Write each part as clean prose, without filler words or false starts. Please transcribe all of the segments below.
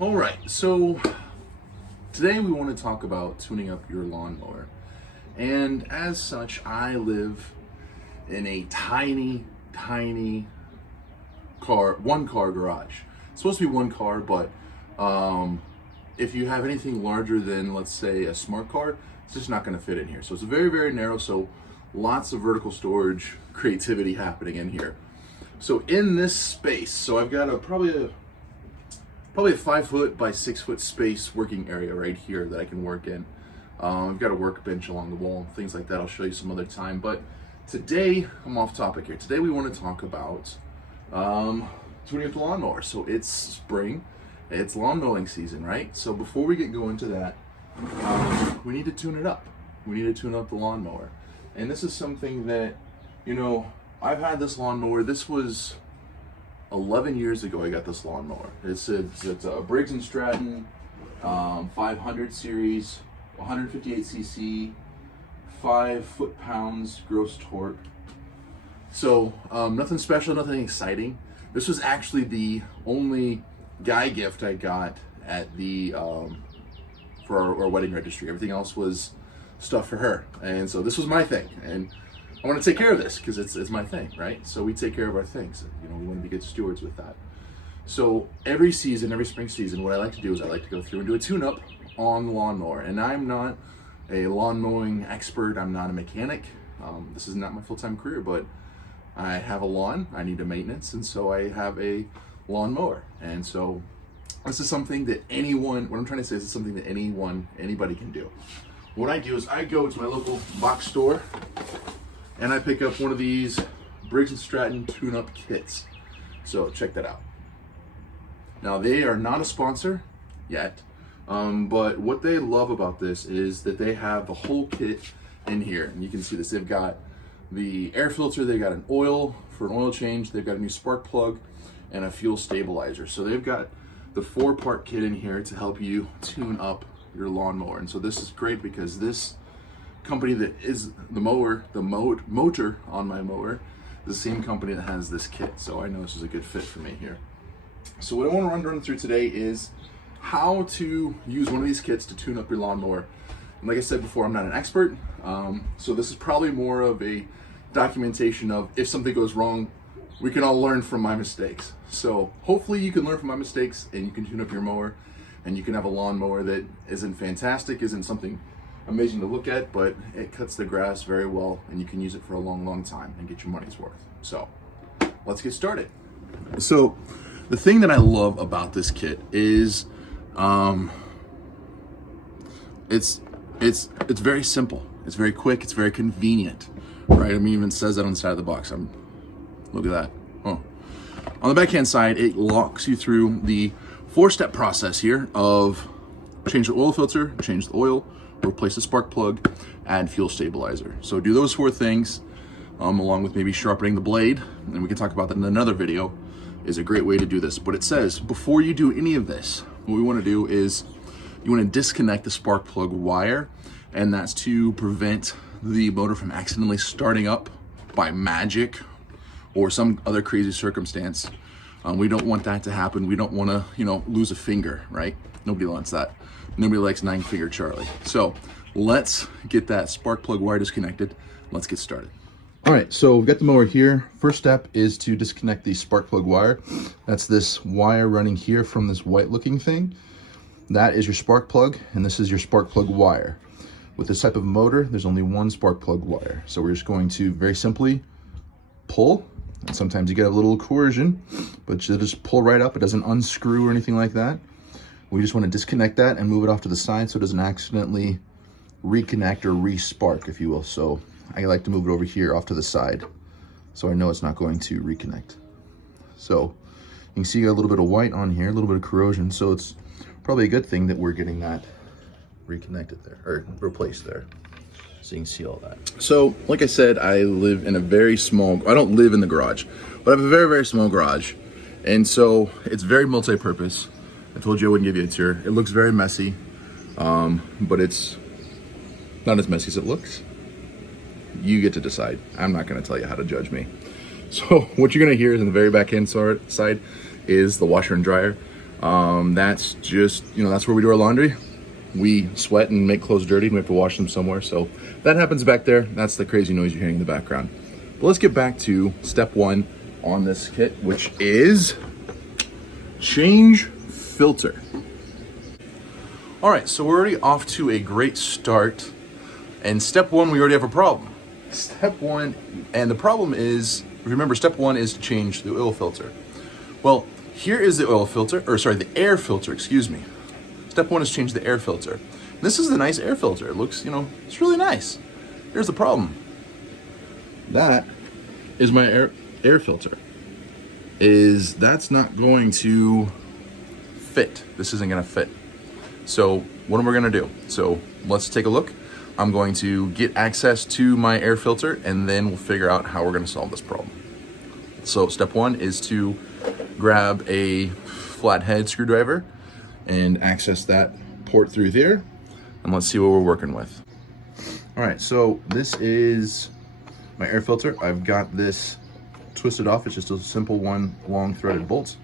All right, so today we want to talk about tuning up your lawnmower. And as such, I live in a tiny one car garage. It's supposed to be one car, but if you have anything larger than, let's say, a smart car, it's just not going to fit in here. So it's very narrow, so lots of vertical storage creativity happening in here. So in this space, so I've got probably a 5 foot by 6 foot space working area right here that I can work in. I've got a workbench along the wall, things like that. I'll show you some other time. But today, I'm off topic here. Today we want to talk about tuning up the lawnmower. So it's spring, it's lawn mowing season, right? So before we get going to that, we need to tune it up. We need to tune up the lawnmower. And this is something that, I've had this lawnmower. This was 11 years ago I got this lawnmower. It's a Briggs & Stratton 500 series, 158cc, 5 foot-pounds gross torque. So nothing special, nothing exciting. This was actually the only guy gift I got at the for our wedding registry. Everything else was stuff for her, and so this was my thing, and I want to take care of this because it's my thing, right? So we take care of our things. We want to be good stewards with that. So every spring season, what I like to do is I like to go through and do a tune-up on the lawnmower. And I'm not a lawn mowing expert. I'm not a mechanic. This is not my full-time career, but I have a lawn. I need a maintenance, and so I have a lawnmower. And so this is something that what I'm trying to say is something that anybody can do. What I do is I go to my local box store and I pick up one of these Briggs & Stratton tune-up kits. So check that out. Now they are not a sponsor yet, but what they love about this is that they have the whole kit in here. And you can see this, they've got the air filter, they've got an oil for an oil change, they've got a new spark plug, and a fuel stabilizer. So they've got the 4-part kit in here to help you tune up your lawnmower. And so this is great because this company that is the motor on my mower, the same company that has this kit. So I know this is a good fit for me here. So what I want to run through today is how to use one of these kits to tune up your lawnmower. And like I said before, I'm not an expert. So this is probably more of a documentation of if something goes wrong, we can all learn from my mistakes. So hopefully you can learn from my mistakes and you can tune up your mower and you can have a lawnmower that isn't fantastic, isn't something amazing to look at, but it cuts the grass very well and you can use it for a long time and get your money's worth. So let's get started. So the thing that I love about this kit is it's very simple, it's very quick, it's very convenient, right? I mean, even says that on the side of the box. Look at that. Oh. On the backhand side, it walks you through the 4-step process here of change the oil filter, change the oil, replace the spark plug, add fuel stabilizer. So do those 4 things along with maybe sharpening the blade, and we can talk about that in another video, is a great way to do this. But it says before you do any of this, what we want to do is you want to disconnect the spark plug wire, and that's to prevent the motor from accidentally starting up by magic or some other crazy circumstance. We don't want that to happen. We don't want to, lose a finger, right? Nobody wants that. Nobody likes 9-finger Charlie. So let's get that spark plug wire disconnected. Let's get started. All right, so we've got the mower here. First step is to disconnect the spark plug wire. That's this wire running here from this white looking thing. That is your spark plug, and this is your spark plug wire. With this type of motor, there's only one spark plug wire. So we're just going to very simply pull, and sometimes you get a little coercion, but you just pull right up. It doesn't unscrew or anything like that. We just want to disconnect that and move it off to the side so it doesn't accidentally reconnect or re-spark, if you will. So I like to move it over here off to the side so I know it's not going to reconnect. So you can see you got a little bit of white on here, a little bit of corrosion. So it's probably a good thing that we're getting that reconnected there, or replaced there. So you can see all that. So like I said, I live in a I don't live in the garage, but I have a very small garage. And so it's very multi-purpose. I told you I wouldn't give you a tour. It looks very messy, but it's not as messy as it looks. You get to decide. I'm not gonna tell you how to judge me. So what you're gonna hear is in the very back end side is the washer and dryer. That's just, that's where we do our laundry. We sweat and make clothes dirty and we have to wash them somewhere. So that happens back there. That's the crazy noise you're hearing in the background. But let's get back to step one on this kit, which is change filter. All right, so we're already off to a great start. And step one, we already have a problem. Step one, and the problem is, remember, step one is to change the oil filter. Well, here is the oil filter, the air filter, excuse me. Step one is change the air filter. This is the nice air filter. It looks, it's really nice. Here's the problem. That is my air filter. That's not going to fit. This isn't gonna fit. So what am I gonna do? So let's take a look. I'm going to get access to my air filter and then we'll figure out how we're gonna solve this problem. So step one is to grab a flathead screwdriver and access that port through there. And let's see what we're working with. All right, so this is my air filter. I've got this twisted off. It's just a simple one long threaded bolt.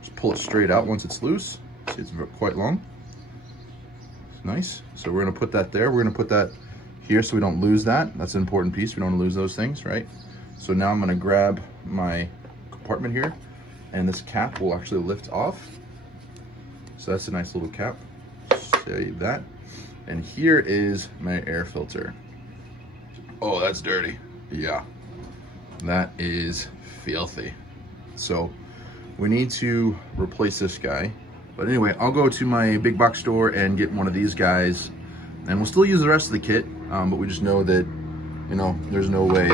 Just pull it straight out once it's loose. See, it's quite long. Nice. So we're gonna put that there. We're gonna put that here so we don't lose that. That's an important piece. We don't wanna lose those things, right? So now I'm gonna grab my compartment here and this cap will actually lift off. So that's a nice little cap. Save that. And here is my air filter. Oh, that's dirty. Yeah, that is filthy. So we need to replace this guy. But anyway, I'll go to my big box store and get one of these guys and we'll still use the rest of the kit, but we just know that, there's no way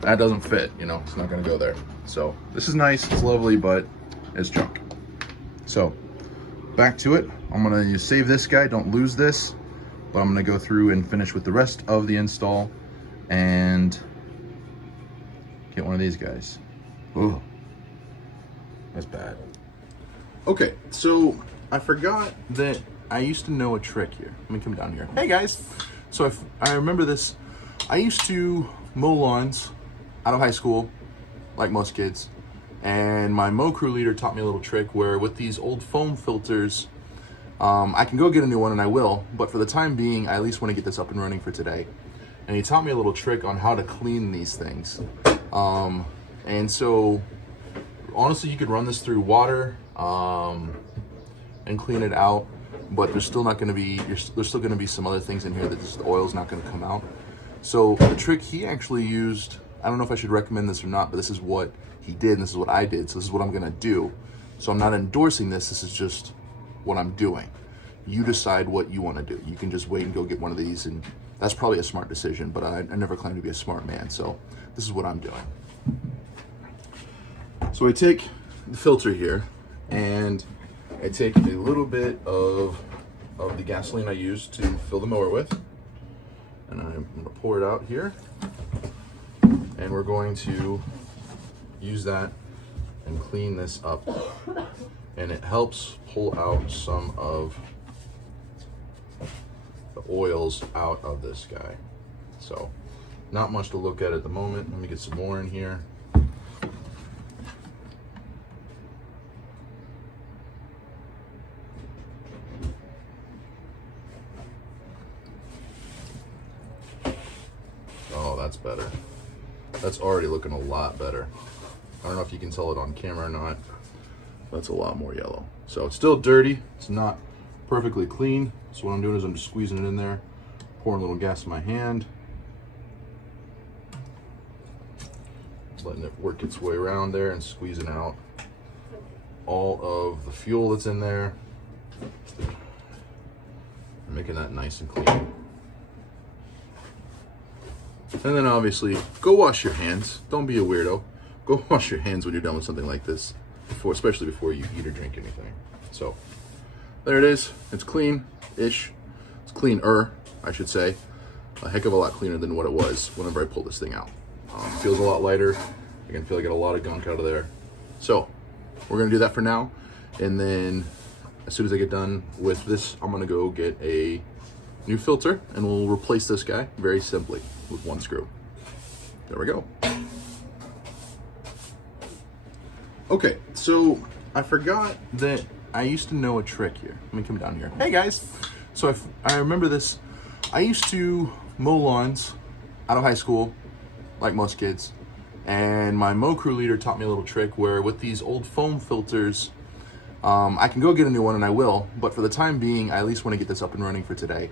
that doesn't fit, it's not gonna go there. So this is nice, it's lovely, but it's junk. So back to it. I'm gonna save this guy, don't lose this, but I'm gonna go through and finish with the rest of the install and get one of these guys. Oh, that's bad. Okay, so I forgot that I used to know a trick here. Let me come down here. Hey guys. So I remember this. I used to mow lawns out of high school, like most kids. And my mow crew leader taught me a little trick where with these old foam filters, I can go get a new one and I will, but for the time being, I at least want to get this up and running for today. And he taught me a little trick on how to clean these things. And so honestly, you could run this through water and clean it out, but there's still not going to be, there's still going to be some other things in here that just the oil's not going to come out. So the trick he actually used, I don't know if I should recommend this or not, but this is what he did and this is what I did. So this is what I'm going to do. So I'm not endorsing this. This is just what I'm doing. You decide what you want to do. You can just wait and go get one of these, and that's probably a smart decision, but I never claim to be a smart man. So this is what I'm doing. So I take the filter here and I take a little bit of the gasoline I used to fill the mower with, and I'm gonna pour it out here, and we're going to use that and clean this up, and it helps pull out some of the oils out of this guy. So not much to look at the moment. Let me get some more in here. Oh, that's better. That's already looking a lot better. I don't know if you can tell it on camera or not. That's a lot more yellow. So it's still dirty. It's not perfectly clean. So what I'm doing is I'm just squeezing it in there, pouring a little gas in my hand, letting it work its way around there and squeezing out all of the fuel that's in there, and making that nice and clean. And then obviously, go wash your hands. Don't be a weirdo. Go wash your hands when you're done with something like this, especially before you eat or drink anything. So there it is. It's clean-ish. It's cleaner, I should say. A heck of a lot cleaner than what it was whenever I pulled this thing out. Feels a lot lighter. I can feel I get a lot of gunk out of there. So we're gonna do that for now. And then as soon as I get done with this, I'm gonna go get a new filter and we'll replace this guy very simply with one screw. There we go. Okay, so I forgot that I used to know a trick here. Let me come down here. Hey guys. So I remember this. I used to mow lawns out of high school, like most kids. And my mow crew leader taught me a little trick where with these old foam filters, I can go get a new one and I will, but for the time being, I at least want to get this up and running for today.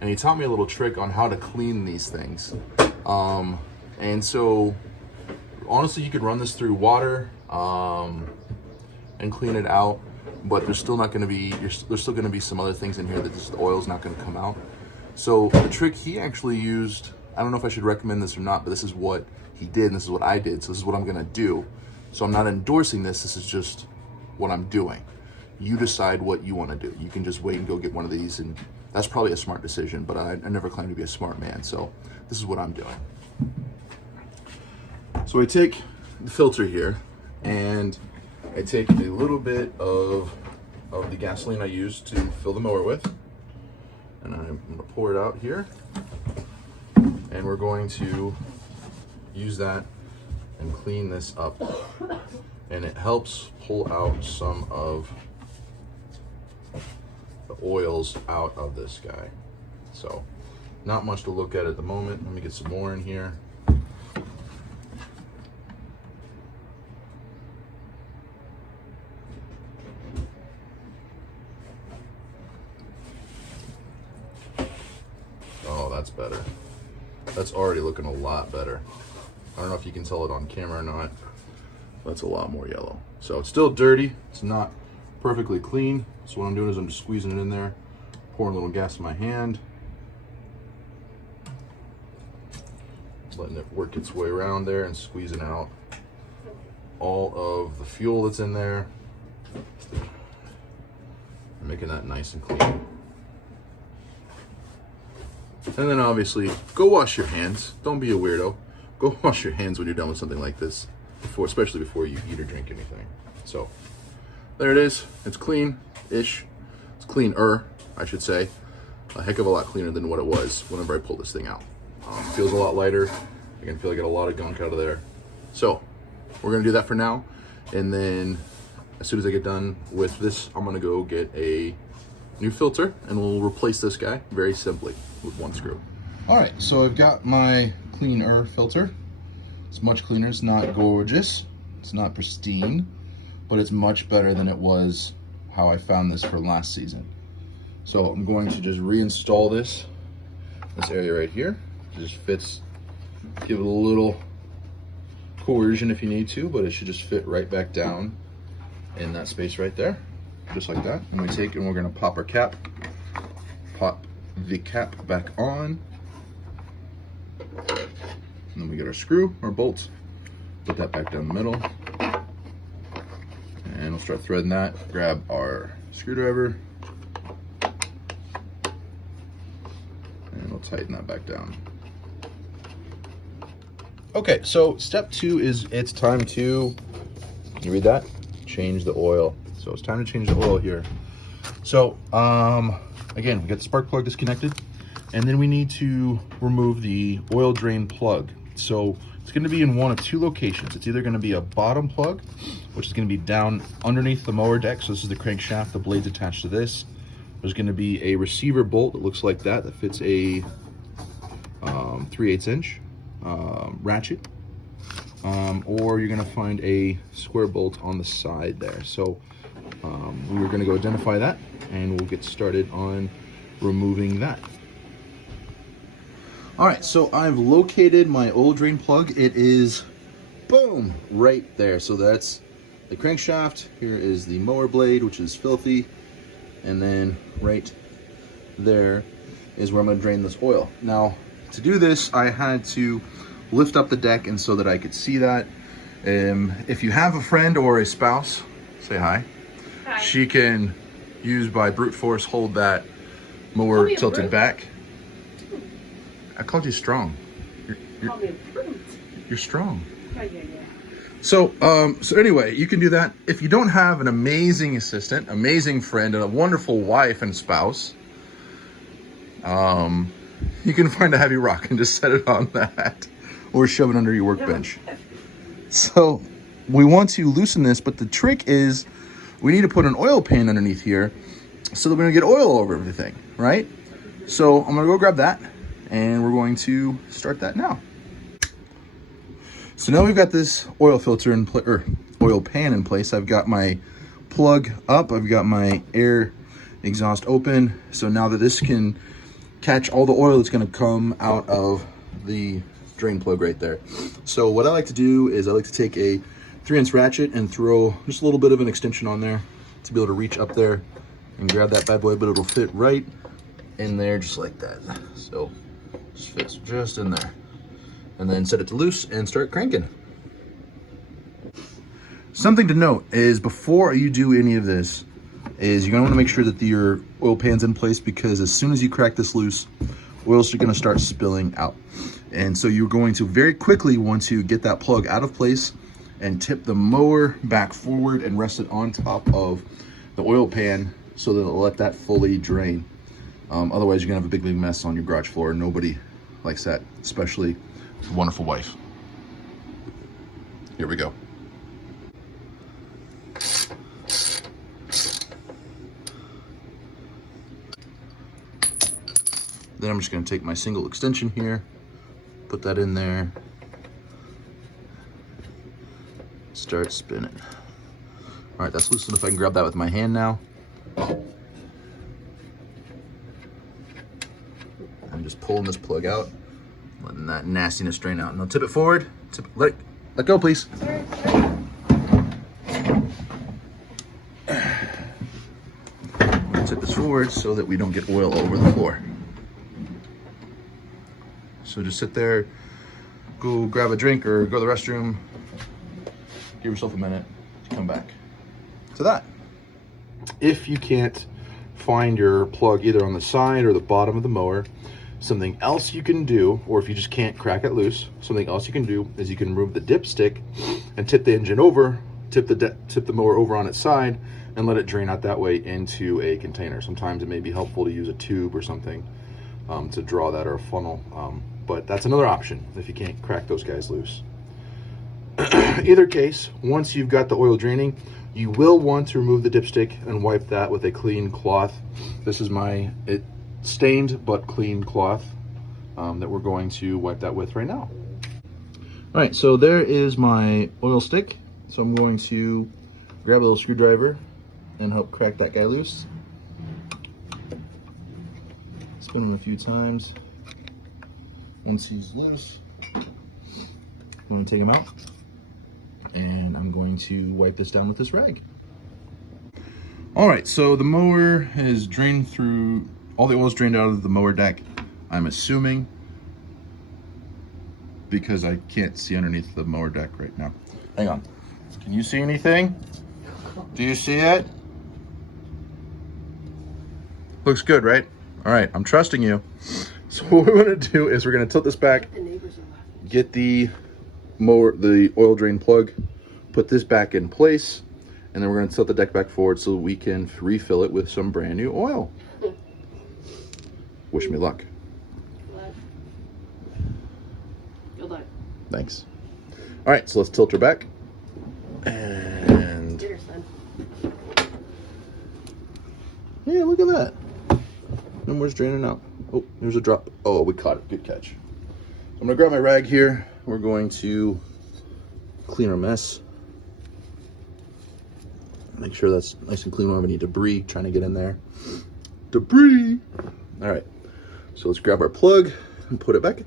And he taught me a little trick on how to clean these things. And so honestly, you could run this through water and clean it out, but there's still not going to be, there's still going to be some other things in here that just the oil's not going to come out. So the trick he actually used, I don't know if I should recommend this or not, but this is what he did and this is what I did. So this is what I'm going to do. So I'm not endorsing this. This is just what I'm doing. You decide what you want to do. You can just wait and go get one of these, and that's probably a smart decision, but I never claim to be a smart man. So this is what I'm doing. So I take the filter here and I take a little bit of the gasoline I used to fill the mower with, and I'm going to pour it out here, and we're going to use that and clean this up, and it helps pull out some of the oils out of this guy. So not much to look at the moment. Let me get some more in here. Oh, that's better. That's already looking a lot better. I don't know if you can tell it on camera or not. That's a lot more yellow. So it's still dirty. It's not perfectly clean. So what I'm doing is I'm just squeezing it in there, pouring a little gas in my hand, letting it work its way around there and squeezing out all of the fuel that's in there, making that nice and clean. And then obviously, go wash your hands. Don't be a weirdo. Go wash your hands when you're done with something like this, especially before you eat or drink anything. So there it is. It's clean-ish. It's cleaner, I should say. A heck of a lot cleaner than what it was whenever I pulled this thing out. Feels a lot lighter. I can feel I got a lot of gunk out of there. So we're gonna do that for now. And then as soon as I get done with this, I'm gonna go get a new filter and we'll replace this guy very simply with one screw. All right, so I've got my cleaner filter. It's much cleaner. It's not gorgeous. It's not pristine, but it's much better than it was how I found this for last season. So I'm going to just reinstall this area right here. It just fits. Give it a little coercion if you need to, but it should just fit right back down in that space right there, just like that. And we take and we're gonna pop our cap, pop the cap back on, and then we get our screw or bolts, put that back down the middle, and we'll start threading that. Grab our screwdriver, and we'll tighten that back down. Okay, so step 2 is it's time to, you read that? Change the oil. So it's time to change the oil here. So again, we got the spark plug disconnected, and then we need to remove the oil drain plug. So it's going to be in one of two locations. It's either going to be a bottom plug, which is going to be down underneath the mower deck. So this is the crankshaft, the blade's attached to this. There's going to be a receiver bolt that looks like that fits a 3/8 inch ratchet, or you're going to find a square bolt on the side there. So we're going to go identify that, and we'll get started on removing that. All right, so I've located my oil drain plug. It is, boom, right there. So that's the crankshaft. Here is the mower blade, which is filthy. And then right there is where I'm gonna drain this oil. Now, to do this, I had to lift up the deck and so that I could see that. If you have a friend or a spouse, say hi. Hi. She can use by brute force, hold that mower tilted back. I called you strong. You're strong. Yeah. So anyway, you can do that. If you don't have an amazing assistant, amazing friend, and a wonderful wife and spouse, you can find a heavy rock and just set it on that, or shove it under your workbench. So we want to loosen this, but the trick is we need to put an oil pan underneath here so that we don't get oil all over everything, right? So I'm gonna go grab that and we're going to start that now. So now we've got this oil filter in place, or oil pan in place. I've got my plug up, I've got my air exhaust open. So now that this can catch all the oil that's gonna come out of the drain plug right there. So what I like to do is I like to take a 3/8 ratchet and throw just a little bit of an extension on there to be able to reach up there and grab that bad boy, but it'll fit right in there just like that. So just fits just in there. And then set it to loose and start cranking. Something to note is before you do any of this is you're gonna wanna make sure that your oil pan's in place, because as soon as you crack this loose, oil's gonna start spilling out. And so you're going to very quickly want to get that plug out of place and tip the mower back forward and rest it on top of the oil pan so that it'll let that fully drain. Otherwise you're gonna have a big mess on your garage floor. Nobody likes that, especially a wonderful wife. Here we go. Then I'm just gonna take my single extension here, put that in there, start spinning. All right, that's loose enough. I can grab that with my hand now. I'm just pulling this plug out, letting that nastiness drain out. Now tip it forward, let go, please. Tip this forward so that we don't get oil all over the floor. So just sit there, go grab a drink or go to the restroom, give yourself a minute to come back to that. If you can't find your plug either on the side or the bottom of the mower, something else you can do, or if you just can't crack it loose, something else you can do is you can remove the dipstick and tip the engine over, tip the mower over on its side, and let it drain out that way into a container. Sometimes it may be helpful to use a tube or something to draw that, or a funnel. But that's another option if you can't crack those guys loose. Either case, once you've got the oil draining, you will want to remove the dipstick and wipe that with a clean cloth. This is my stained but clean cloth that we're going to wipe that with right now. All right, so there is my oil stick. So I'm going to grab a little screwdriver and help crack that guy loose. Spin him a few times. Once he's loose, I'm going to take him out and I'm going to wipe this down with this rag. All right, so the mower has drained through, all the oil's drained out of the mower deck, I'm assuming, because I can't see underneath the mower deck right now. Hang on, can you see anything? Do you see it? Looks good, right? All right, I'm trusting you. So what we're gonna do is we're gonna tilt this back, get the mower, the oil drain plug, put this back in place, and then we're gonna tilt the deck back forward so we can refill it with some brand new oil. Wish me luck. Good luck. Thanks. All right, so let's tilt her back. And yeah, look at that. No more's draining out. Oh, there's a drop. Oh, we caught it. Good catch. I'm gonna grab my rag here. We're going to clean our mess. Make sure that's nice and clean. We don't have any debris trying to get in there. Debris. All right. So let's grab our plug and put it back.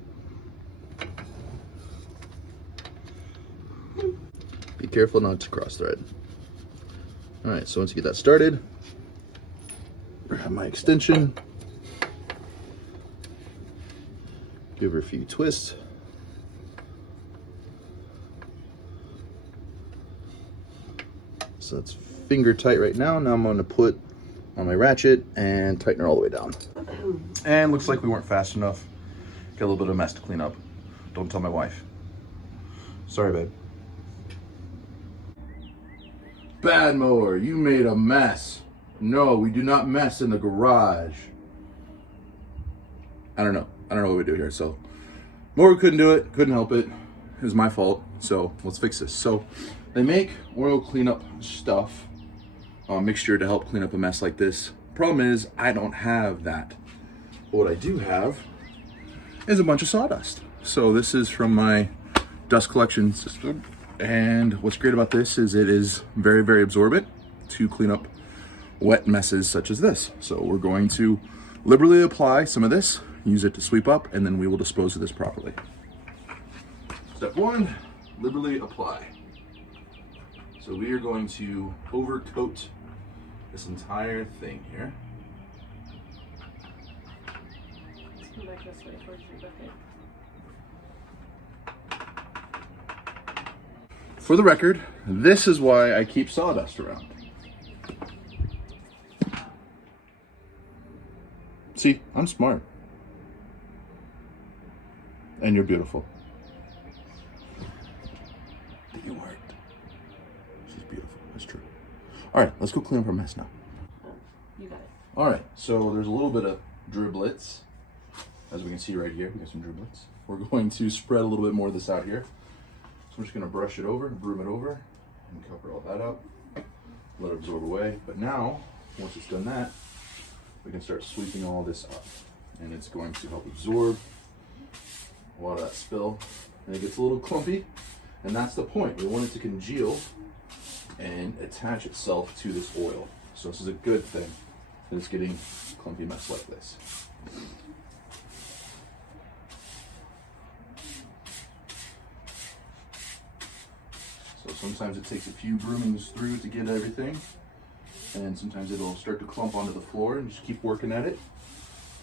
Be careful not to cross thread. All right. So once you get that started, grab my extension. Give her a few twists. So it's finger tight right now. Now I'm going to put on my ratchet and tighten her all the way down. And looks like we weren't fast enough. Got a little bit of a mess to clean up. Don't tell my wife. Sorry, babe. Bad mower, you made a mess. No, we do not mess in the garage. I don't know what we do here. So mower couldn't do it, couldn't help it. It was my fault. So let's fix this. So they make oil cleanup stuff mixture to help clean up a mess like this. Problem is, I don't have that. What I do have is a bunch of sawdust. So this is from my dust collection system. And what's great about this is it is very, very absorbent to clean up wet messes such as this. So we're going to liberally apply some of this, use it to sweep up, and then we will dispose of this properly. Step one, liberally apply. So we are going to overcoat this entire thing here. Let's come back this way towards your bucket. For the record, this is why I keep sawdust around. See, I'm smart. And you're beautiful. That you weren't. She's beautiful, that's true. All right, let's go clean up our mess now. You got it. All right, so there's a little bit of driblets. As we can see right here, we got some driblets. We're going to spread a little bit more of this out here. So I'm just gonna brush it over, broom it over, and cover all that up. Let it absorb away. But now, once it's done that, we can start sweeping all this up. And it's going to help absorb a lot of that spill. And it gets a little clumpy, and that's the point. We want it to congeal and attach itself to this oil. So this is a good thing that it's getting a clumpy mess like this. So sometimes it takes a few broomings through to get everything, and sometimes it'll start to clump onto the floor, and just keep working at it.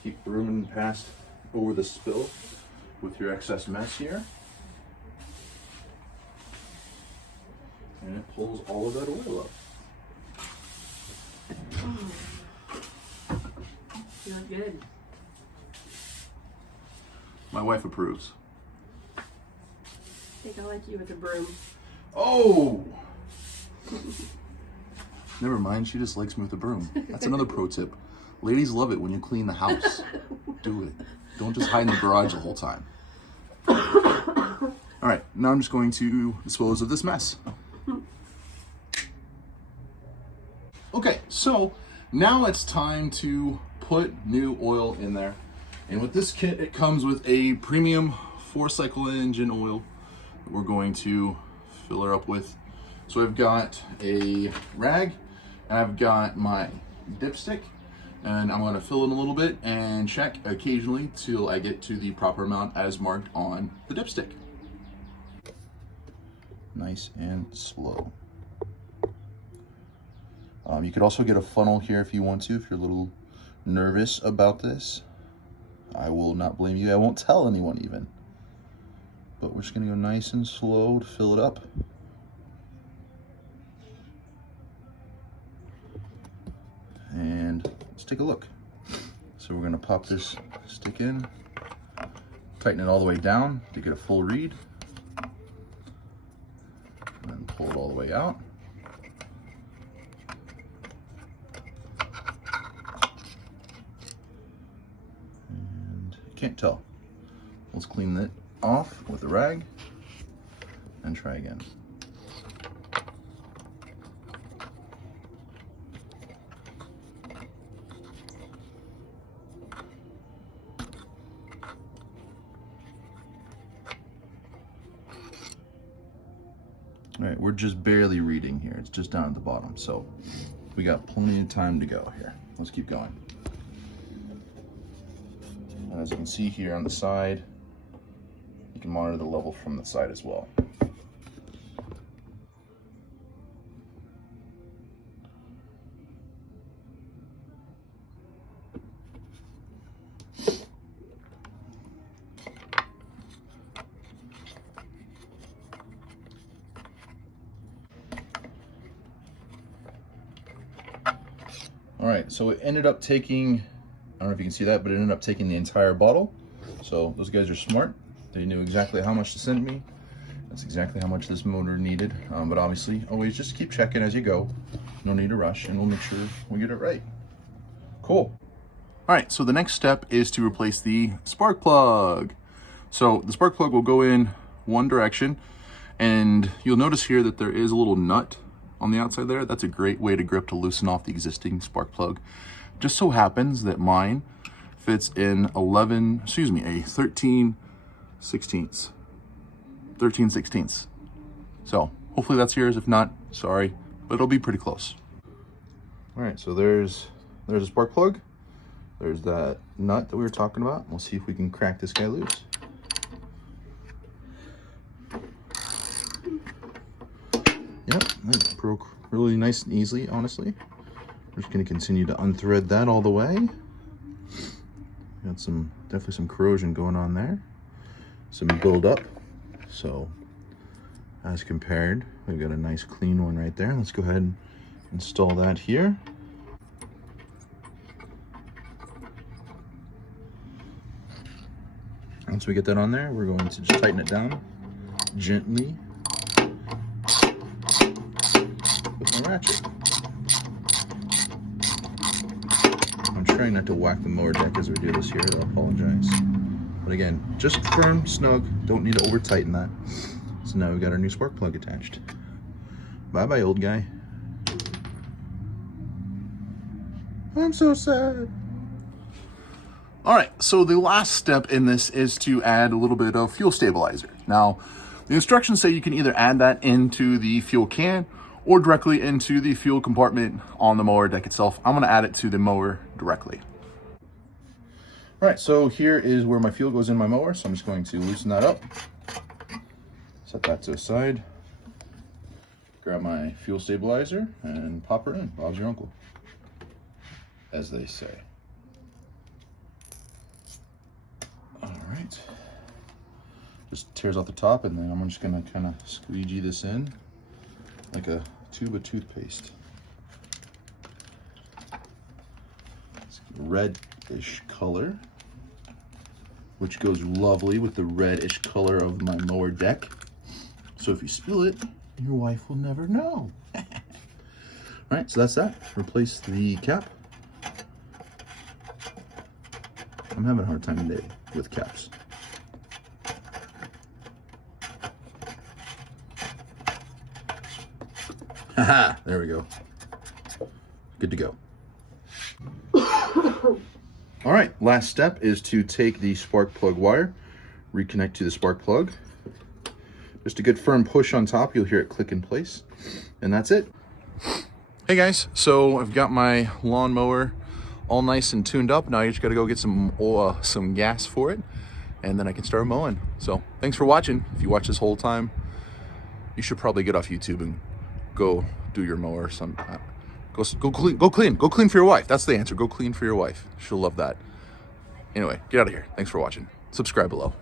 Keep brooming past over the spill with your excess mess here. And it pulls all of that oil up. You look good. My wife approves. I think I like you with a broom. Oh! Never mind, she just likes me with a broom. That's another pro tip. Ladies love it when you clean the house. Do it. Don't just hide in the garage the whole time. All right, now I'm just going to dispose of this mess. Okay, so now it's time to put new oil in there. And with this kit, it comes with a premium 4-cycle engine oil that we're going to fill her up with. So I've got a rag, and I've got my dipstick, and I'm gonna fill in a little bit and check occasionally till I get to the proper amount as marked on the dipstick. Nice and slow. You could also get a funnel here if you want to, if you're a little nervous about this. I will not blame you. I won't tell anyone even. But we're just gonna go nice and slow to fill it up. And let's take a look. So we're gonna pop this stick in, tighten it all the way down to get a full read, and then pull it all the way out. And you can't tell. Let's clean it off with a rag and try again. All right, we're just barely reading here. It's just down at the bottom. So we got plenty of time to go here. Let's keep going. And as you can see here on the side, you can monitor the level from the side as well. All right, so it ended up taking, I don't know if you can see that, but it ended up taking the entire bottle. So those guys are smart. They knew exactly how much to send me. That's exactly how much this motor needed. But obviously, always just keep checking as you go. No need to rush, and we'll make sure we get it right. Cool. All right, so the next step is to replace the spark plug. So the spark plug will go in one direction, and you'll notice here that there is a little nut on the outside there. That's a great way to grip to loosen off the existing spark plug. Just so happens that mine fits in a 13 16ths. 13 16ths. So hopefully that's yours. If not, sorry, but it'll be pretty close. All right, so there's a spark plug. There's that nut that we were talking about. We'll see if we can crack this guy loose. Yep, that broke really nice and easily, honestly. We're just gonna continue to unthread that all the way. Got definitely some corrosion going on there. Some buildup. So as compared, we've got a nice clean one right there. Let's go ahead and install that here. Once we get that on there, we're going to just tighten it down gently with my ratchet. I'm trying not to whack the mower deck as we do this here, I apologize. But again, just firm, snug, don't need to over tighten that. So now we've got our new spark plug attached. Bye-bye, old guy. I'm so sad. All right, so the last step in this is to add a little bit of fuel stabilizer. Now, the instructions say you can either add that into the fuel can or directly into the fuel compartment on the mower deck itself. I'm gonna add it to the mower directly. All right, so here is where my fuel goes in my mower. So I'm just going to loosen that up. Set that to the side. Grab my fuel stabilizer and pop her in. Bob's your uncle, as they say. All right. Just tears off the top, and then I'm just gonna kind of squeegee this in like a tube of toothpaste. It's reddish color, which goes lovely with the reddish color of my mower deck. So if you spill it, your wife will never know. All right, so that's that. Replace the cap. I'm having a hard time today with caps. Haha, there we go. Good to go. All right, last step is to take the spark plug wire, reconnect to the spark plug. Just a good firm push on top, you'll hear it click in place, and that's it. Hey guys, so I've got my lawnmower all nice and tuned up. Now you just gotta go get some gas for it, and then I can start mowing. So thanks for watching. If you watch this whole time, you should probably get off YouTube and go do your mower. Go clean for your wife. That's the answer. Go clean for your wife. She'll love that. Anyway, get out of here. Thanks for watching. Subscribe below.